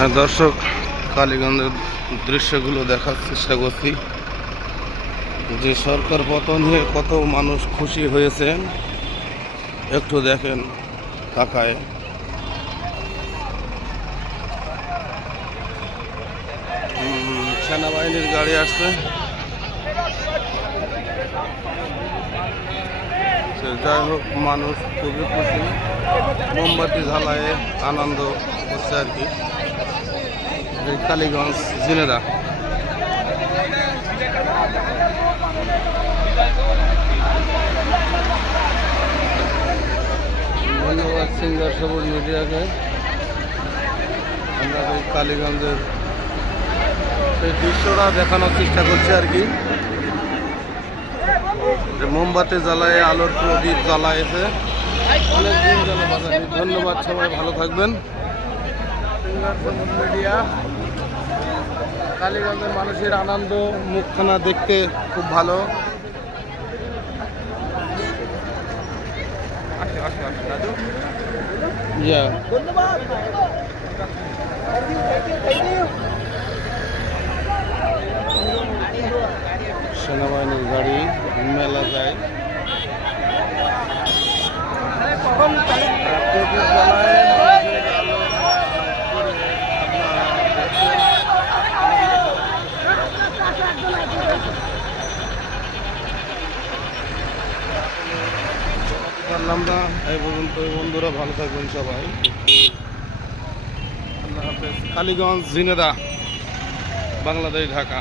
হ্যাঁ দর্শক, কালীগঞ্জের দৃশ্যগুলো দেখার চেষ্টা করছি যে সরকার পতন হয়ে কত মানুষ খুশি হয়েছেন একটু দেখেন তাকায়। সেনাবাহিনীর গাড়ি আসছে, যাই হোক মানুষ খুবই খুশি, মোমবাতি জ্বালায় আনন্দ করছে আর কি। কালীগঞ্জ ঝিনেদা। ধন্যবাদ সিঙ্গার সবুজ মিডিয়াকে। আমরা এই কালীগঞ্জের সেই দৃশ্যটা দেখানোর চেষ্টা করছি আর কি, যে মোমবাতি জ্বালায় আলোর প্রদীপ জ্বালায়েছে অনেকদিন জ্বালা বাজারে। ধন্যবাদ, সবাই ভালো থাকবেন। সিঙ্গার সবুজ মিডিয়া। কালীগঞ্জের মানুষের আনন্দ মুখখানা দেখতে খুব ভালো। সেনাবাহিনীর গাড়ি মেলা যায়। পারলাম না এই পর্যন্ত। বন্ধুরা ভালো থাকবেন সবাই, আল্লাহ হাফেজ। কালীগঞ্জ ঝিনেদা, বাংলাদেশ, ঢাকা।